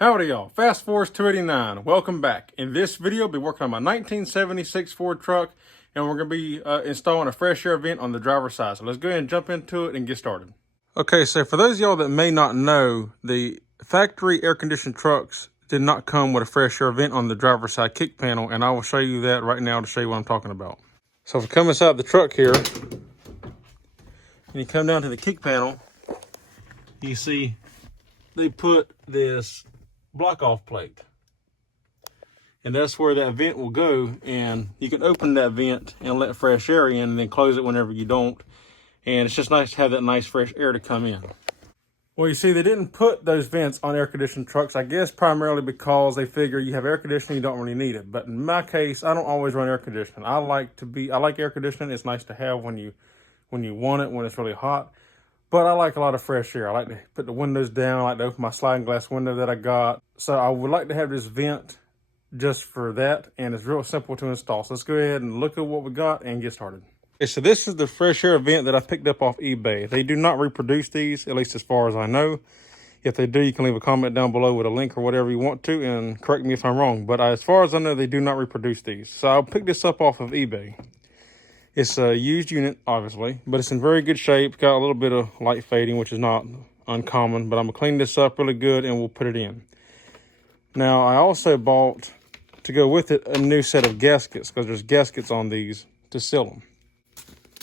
Howdy y'all, Fast Force 289, welcome back. In this video, I'll be working on my 1976 Ford truck, and we're going to be installing a fresh air vent on the driver's side. So let's go ahead and jump into it and get started. Okay, so for those of y'all that may not know, the factory air-conditioned trucks did not come with a fresh air vent on the driver's side kick panel, and I will show you that right now to show you what I'm talking about. So if we come inside the truck here, and you come down to the kick panel, you see they put this block off plate, and that's where that vent will go, and you can open that vent and let fresh air in and then close it whenever you don't, and it's just nice to have that nice fresh air to come in. Well, you see, they didn't put those vents on air-conditioned trucks, I guess primarily because they figure you have air conditioning, you don't really need it. But in my case, I don't always run air conditioning. I like air conditioning. It's nice to have when you want it, when it's really hot. But I like a lot of fresh air. I like to put the windows down. I like to open my sliding glass window that I got. So I would like to have this vent just for that, and it's real simple to install. So let's go ahead and look at what we got and get started. Okay, so this is the fresh air vent that I picked up off eBay. They do not reproduce these, at least as far as I know. If they do, you can leave a comment down below with a link or whatever you want to, and correct me if I'm wrong. But as far as I know, they do not reproduce these. So I picked this up off of eBay. It's a used unit, obviously, but it's in very good shape. Got a little bit of light fading, which is not uncommon, but I'm gonna clean this up really good and we'll put it in. Now, I also bought, to go with it, a new set of gaskets, because there's gaskets on these to seal them.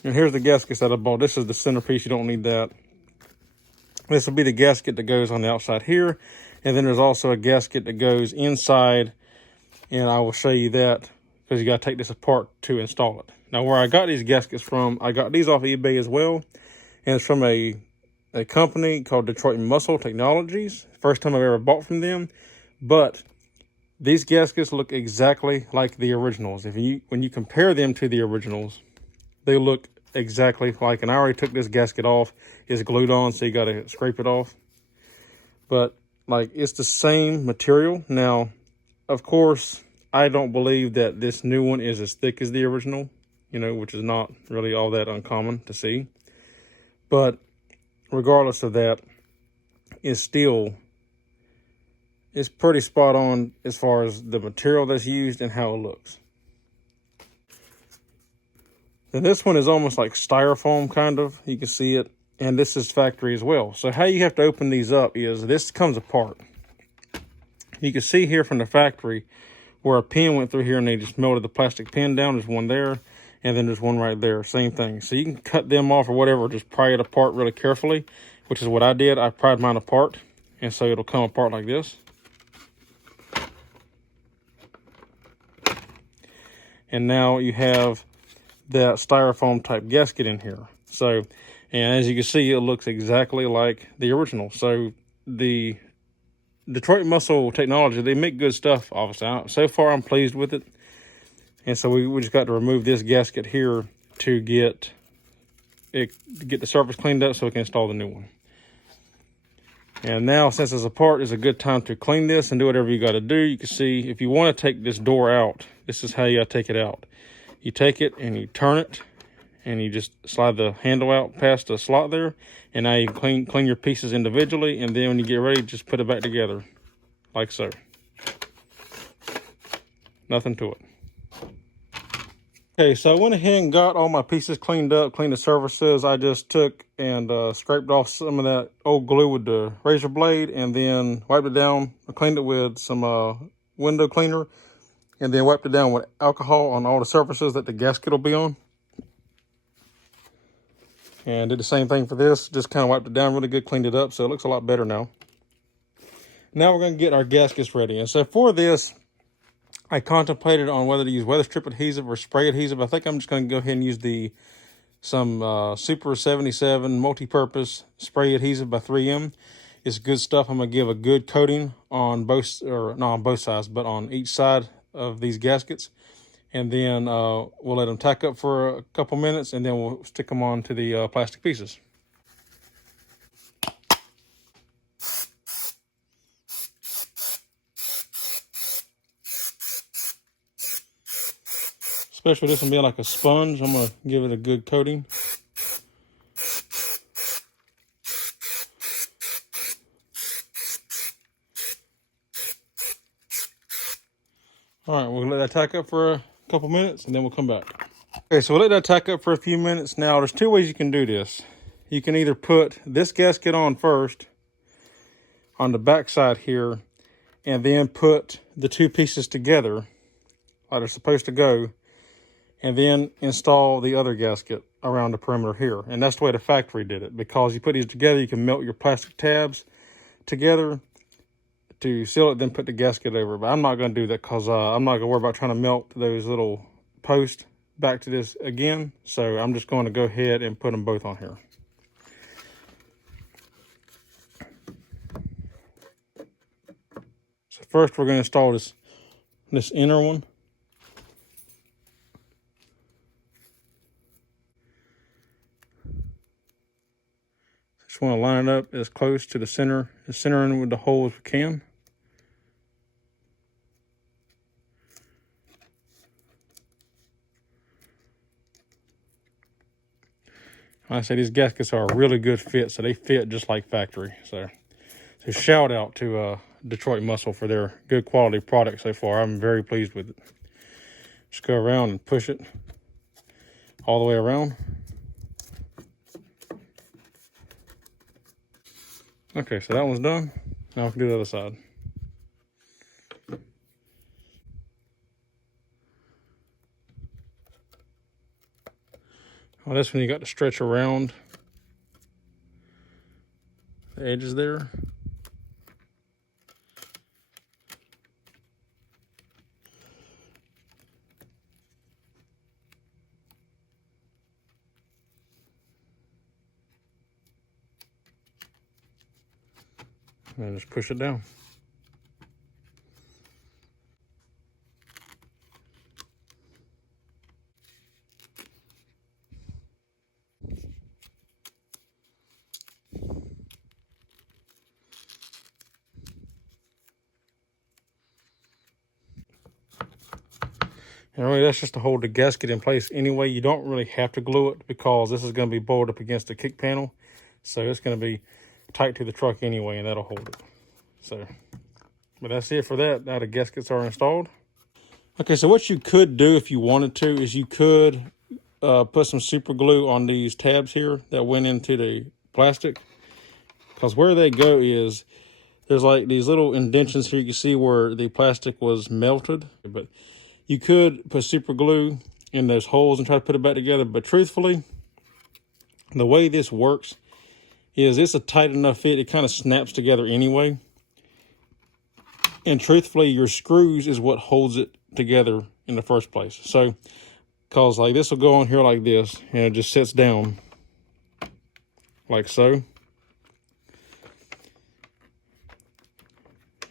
And here's the gaskets that I bought. This is the centerpiece, you don't need that. This will be the gasket that goes on the outside here, and then there's also a gasket that goes inside, and I will show you that, because you gotta take this apart to install it. Now, where I got these gaskets from, I got these off eBay as well, and it's from a company called Detroit Muscle Technologies. First time I've ever bought from them, but these gaskets look exactly like the originals. When you compare them to the originals, they look exactly like, and I already took this gasket off. It's glued on, so you got to scrape it off. But like, it's the same material. Now, of course, I don't believe that this new one is as thick as the original, which is not really all that uncommon to see. But regardless of that, it's pretty spot on as far as the material that's used and how it looks. Then this one is almost like styrofoam, kind of. You can see it, and this is factory as well. So how you have to open these up is this comes apart. You can see here from the factory where a pin went through here and they just melted the plastic pin down. There's one there, and then there's one right there, same thing. So you can cut them off or whatever, just pry it apart really carefully, which is what I did. I pried mine apart, and so it'll come apart like this. And now you have that styrofoam type gasket in here. So, and as you can see, it looks exactly like the original. So the Detroit Muscle Technology, they make good stuff, obviously. So far, I'm pleased with it. And so we just got to remove this gasket here to get the surface cleaned up so we can install the new one. And now, since it's apart, is a good time to clean this and do whatever you got to do. You can see, if you want to take this door out, this is how you got to take it out. You take it and you turn it, and you just slide the handle out past the slot there, and now you can clean your pieces individually, and then when you get ready, just put it back together, like so. Nothing to it. Okay, so I went ahead and got all my pieces cleaned up, cleaned the surfaces. I just took and scraped off some of that old glue with the razor blade, and then wiped it down. I cleaned it with some window cleaner, and then wiped it down with alcohol on all the surfaces that the gasket will be on. And did the same thing for this. Just kind of wiped it down really good, cleaned it up, so it looks a lot better now. Now we're going to get our gaskets ready. And so for this, I contemplated on whether to use weather strip adhesive or spray adhesive. I think I'm just going to go ahead and use some Super 77 multi-purpose spray adhesive by 3M. It's good stuff. I'm going to give a good coating on both, or not on both sides, but on each side of these gaskets. And then we'll let them tack up for a couple minutes, and then we'll stick them on to the plastic pieces. Especially this one being like a sponge, I'm going to give it a good coating. All right, we'll let that tack up for a couple minutes and then we'll come back. Okay, so we'll let that tack up for a few minutes. Now, there's two ways you can do this. You can either put this gasket on first on the back side here and then put the two pieces together like they're supposed to go, and then install the other gasket around the perimeter here. And that's the way the factory did it, because you put these together, you can melt your plastic tabs together to seal it, then put the gasket over. But I'm not going to do that because I'm not going to worry about trying to melt those little posts back to this again. So I'm just going to go ahead and put them both on here. So first we're going to install this inner one. Just want to line it up as close to the centering with the hole as we can. Like I say, these gaskets are a really good fit, so they fit just like factory. So shout out to Detroit Muscle for their good quality product so far. I'm very pleased with it. Just go around and push it all the way around. Okay, so that one's done. Now we can do the other side. Well, this one you got to stretch around the edges there. And just push it down. And really, that's just to hold the gasket in place anyway. You don't really have to glue it because this is going to be bolted up against the kick panel. So it's going to be tight to the truck anyway, and that'll hold it. So, but that's it for that. Now the gaskets are installed. Okay, so what you could do if you wanted to is you could put some super glue on these tabs here that went into the plastic. Because where they go is, there's like these little indentions here you can see where the plastic was melted. But you could put super glue in those holes and try to put it back together. But truthfully, the way this works is it's a tight enough fit, it kind of snaps together anyway. And truthfully, your screws is what holds it together in the first place. So, cause like this will go on here like this, and it just sits down like so.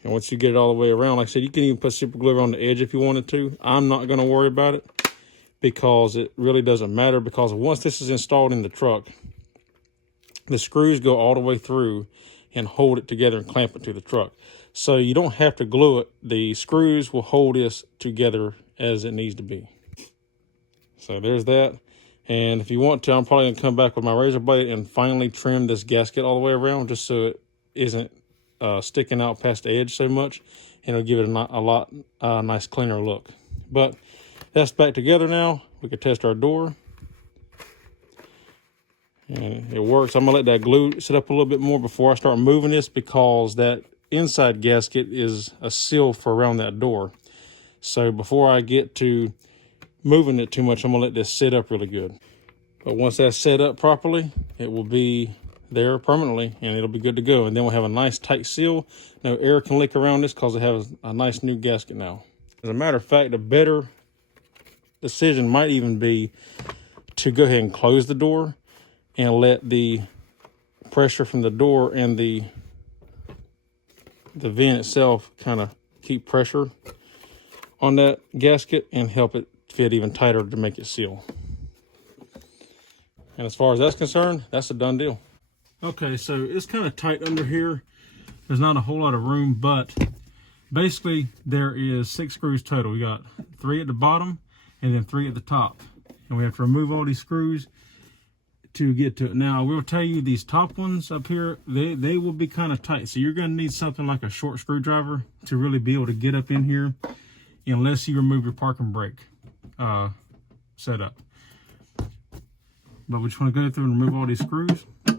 And once you get it all the way around, like I said, you can even put super glue on the edge if you wanted to. I'm not gonna worry about it because it really doesn't matter, because once this is installed in the truck, the screws go all the way through and hold it together and clamp it to the truck. So you don't have to glue it. The screws will hold this together as it needs to be. So there's that. And if you want to, I'm probably gonna come back with my razor blade and finally trim this gasket all the way around just so it isn't sticking out past the edge so much. And it'll give it a lot nice cleaner look. But that's back together now. We can test our door. And it works. I'm gonna let that glue sit up a little bit more before I start moving this, because that inside gasket is a seal for around that door. So before I get to moving it too much, I'm gonna let this sit up really good. But once that's set up properly, it will be there permanently and it'll be good to go. And then we'll have a nice tight seal. No air can leak around this because it has a nice new gasket now. As a matter of fact, a better decision might even be to go ahead and close the door and let the pressure from the door and the vent itself kind of keep pressure on that gasket and help it fit even tighter to make it seal. And as far as that's concerned, that's a done deal. Okay, so it's kind of tight under here. There's not a whole lot of room, but basically there is 6 screws total. We got 3 at the bottom and then 3 at the top. And we have to remove all these screws to get to it. Now, I will tell you, these top ones up here, they will be kind of tight. So you're going to need something like a short screwdriver to really be able to get up in here unless you remove your parking brake setup. But we just want to go through and remove all these screws. We're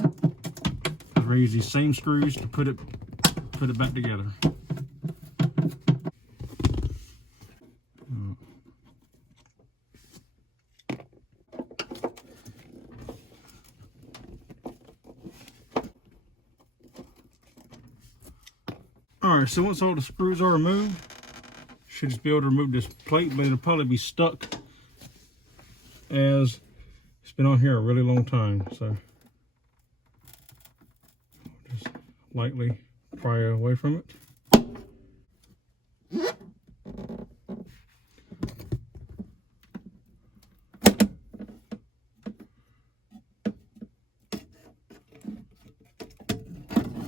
going to use these same screws to put it back together. Alright, so once all the screws are removed, should just be able to remove this plate, but it'll probably be stuck as it's been on here a really long time. So just lightly pry away from it.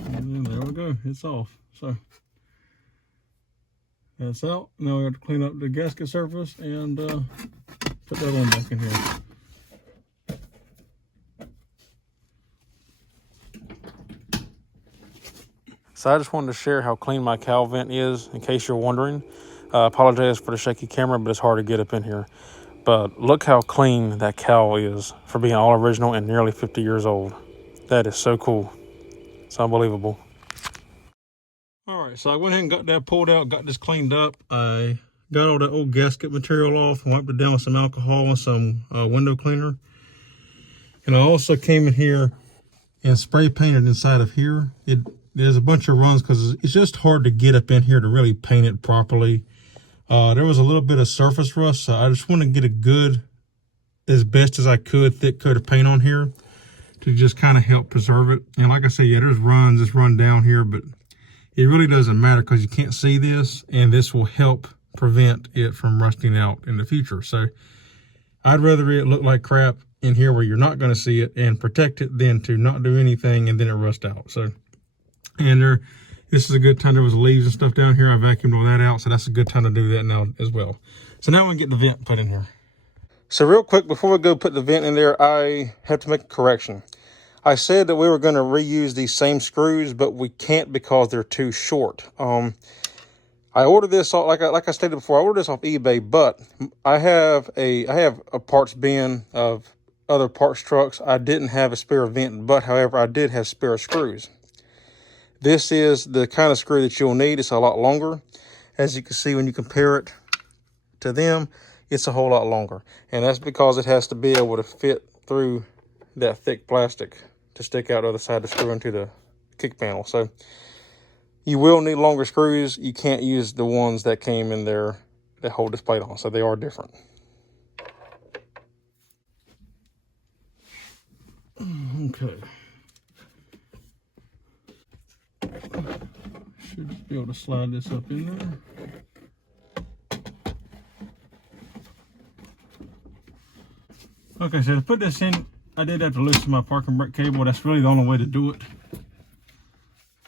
And there we go, it's off. So that's out. Now we have to clean up the gasket surface and put that one back in here. So I just wanted to share how clean my cowl vent is, in case you're wondering. I apologize for the shaky camera, but it's hard to get up in here. But look how clean that cowl is for being all original and nearly 50 years old. That is so cool. It's unbelievable. All right, so I went ahead and got that pulled out, got this cleaned up. I got all the old gasket material off, wiped it down with some alcohol and some window cleaner. And I also came in here and spray painted inside of here. There's a bunch of runs because it's just hard to get up in here to really paint it properly. There was a little bit of surface rust, so I just want to get a good, as best as I could, thick coat of paint on here to just kind of help preserve it. And like I said, yeah, there's runs, this run down here, but it really doesn't matter because you can't see this, and this will help prevent it from rusting out in the future. So I'd rather it look like crap in here where you're not going to see it and protect it than to not do anything and then it rust out. So, and this is a good time. There was leaves and stuff down here. I vacuumed all that out, so that's a good time to do that now as well. So now I'm going to get the vent put in here. So real quick, before we go put the vent in there, I have to make a correction. I said that we were going to reuse these same screws, but we can't because they're too short. I ordered this, like I stated before, I ordered this off eBay, but I have a parts bin of other parts trucks. I didn't have a spare vent, but however, I did have spare screws. This is the kind of screw that you'll need. It's a lot longer. As you can see, when you compare it to them, it's a whole lot longer. And that's because it has to be able to fit through that thick plastic to stick out the other side to screw into the kick panel. So you will need longer screws. You can't use the ones that came in there that hold this plate on. So they are different. Okay. Should be able to slide this up in there. Okay, so to put this in, I did have to loosen my parking brake cable. That's really the only way to do it.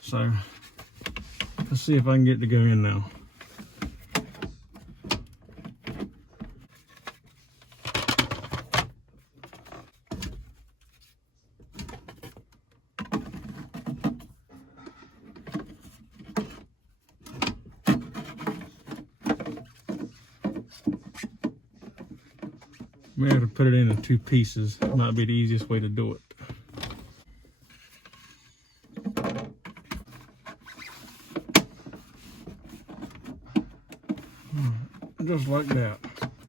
So let's see if I can get it to go in now. May have to put it in two pieces. Might be the easiest way to do it. Just like that.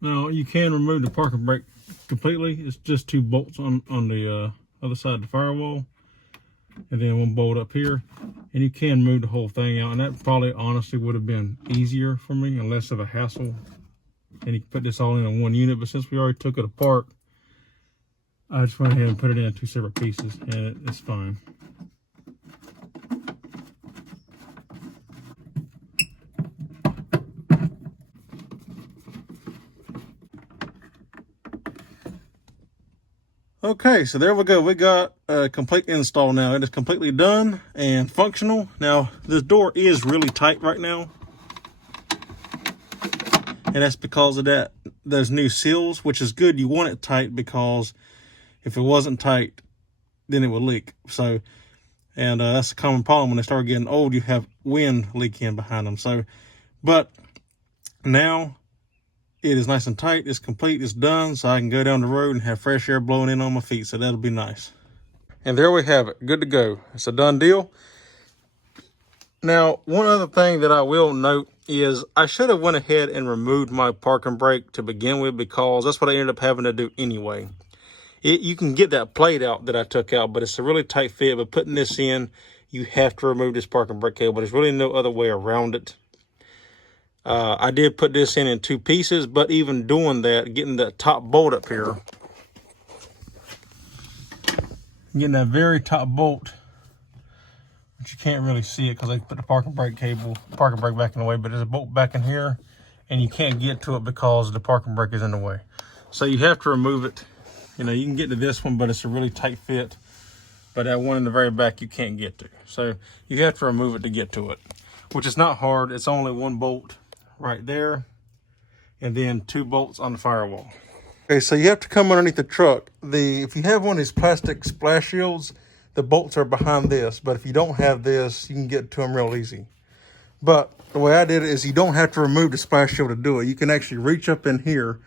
Now you can remove the parking brake completely. It's just two bolts on the other side of the firewall, and then one bolt up here. And you can move the whole thing out, and that probably honestly would have been easier for me and less of a hassle. And you can put this all in one unit, but since we already took it apart, I just went ahead and put it in two separate pieces, and it's fine. Okay, so there we go. We got a complete install now. It is completely done and functional. Now, this door is really tight right now. And that's because of those new seals, which is good. You want it tight because if it wasn't tight, then it would leak. So, and that's a common problem when they start getting old. You have wind leaking behind them. So, but Now it is nice and tight, it's complete, it's done, so I can go down the road and have fresh air blowing in on my feet, so that'll be nice. And there we have it, good to go. It's a done deal. Now, one other thing that I will note is I should have went ahead and removed my parking brake to begin with, because that's what I ended up having to do anyway. You can get that plate out that I took out, but it's a really tight fit. But putting this in, you have to remove this parking brake cable. There's really no other way around it. I did put this in 2 pieces, but even doing that, getting that top bolt up here, getting that very top bolt, but you can't really see it because I put the parking brake back in the way, but there's a bolt back in here and you can't get to it because the parking brake is in the way. So you have to remove it. You know, you can get to this one, but it's a really tight fit. But that one in the very back, you can't get to. So you have to remove it to get to it, which is not hard. It's only 1 bolt right there, and then 2 bolts on the firewall. Okay, so you have to come underneath the truck. If you have one of these plastic splash shields, the bolts are behind this. But if you don't have this, you can get to them real easy. But the way I did it is you don't have to remove the splash shield to do it. You can actually reach up in here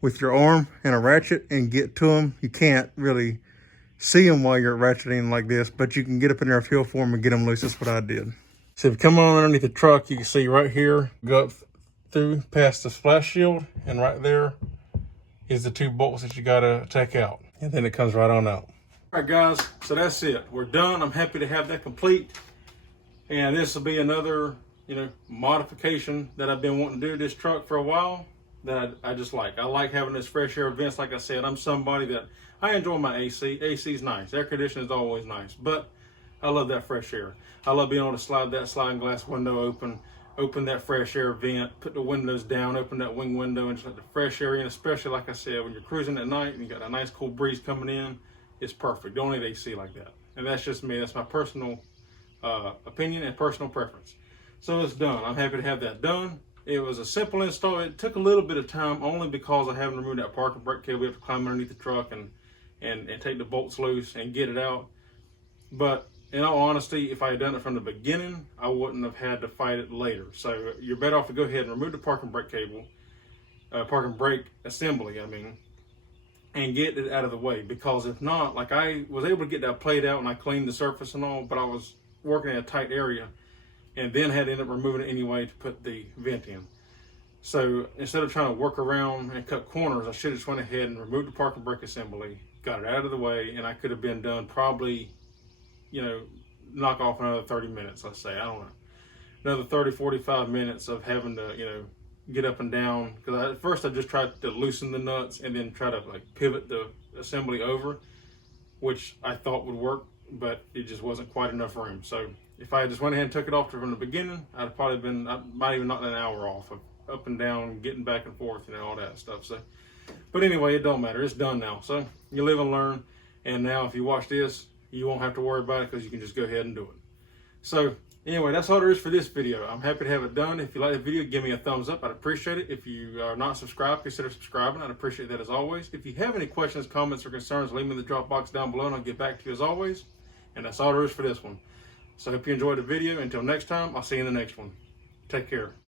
with your arm and a ratchet and get to them. You can't really see them while you're ratcheting like this, but you can get up in there, feel for them, and get them loose. That's what I did. So if you come on underneath the truck, you can see right here, go up through past the splash shield, and right there is the 2 bolts that you gotta take out. And then it comes right on out. All right, guys, so that's it. We're done. I'm happy to have that complete. And this will be another, modification that I've been wanting to do to this truck for a while, that I just like. I like having this fresh air vents. Like I said, I'm somebody that I enjoy my AC. AC is nice. Air conditioning is always nice, but I love that fresh air. I love being able to slide that sliding glass window open that fresh air vent, put the windows down, open that wing window, and just let the fresh air in. Especially, like I said, when you're cruising at night and you got a nice cool breeze coming in, it's perfect. Don't need AC like that. And that's just me. That's my personal opinion and personal preference. So it's done. I'm happy to have that done. It was a simple install. It took a little bit of time only because I haven't removed that parking brake cable. We have to climb underneath the truck and take the bolts loose and get it out. But in all honesty, if I had done it from the beginning, I wouldn't have had to fight it later. So you're better off to go ahead and remove the parking brake cable, parking brake assembly, and get it out of the way. Because if not, like I was able to get that plate out and I cleaned the surface and all, but I was working in a tight area, and then had to end up removing it anyway to put the vent in. So instead of trying to work around and cut corners, I should have just went ahead and removed the parking brake assembly, got it out of the way, and I could have been done probably, knock off another 30 minutes, let's say. I don't know. Another 30, 45 minutes of having to, get up and down. Because at first I just tried to loosen the nuts and then try to pivot the assembly over, which I thought would work, but it just wasn't quite enough room. So if I just went ahead and took it off from the beginning, I might even knocked an hour off of up and down, getting back and forth, all that stuff. So, but anyway, it don't matter. It's done now. So you live and learn. And now if you watch this, you won't have to worry about it because you can just go ahead and do it. So anyway, that's all there is for this video. I'm happy to have it done. If you like the video, give me a thumbs up. I'd appreciate it. If you are not subscribed, consider subscribing. I'd appreciate that as always. If you have any questions, comments, or concerns, leave me in the drop box down below and I'll get back to you as always. And that's all there is for this one. So I hope you enjoyed the video. Until next time, I'll see you in the next one. Take care.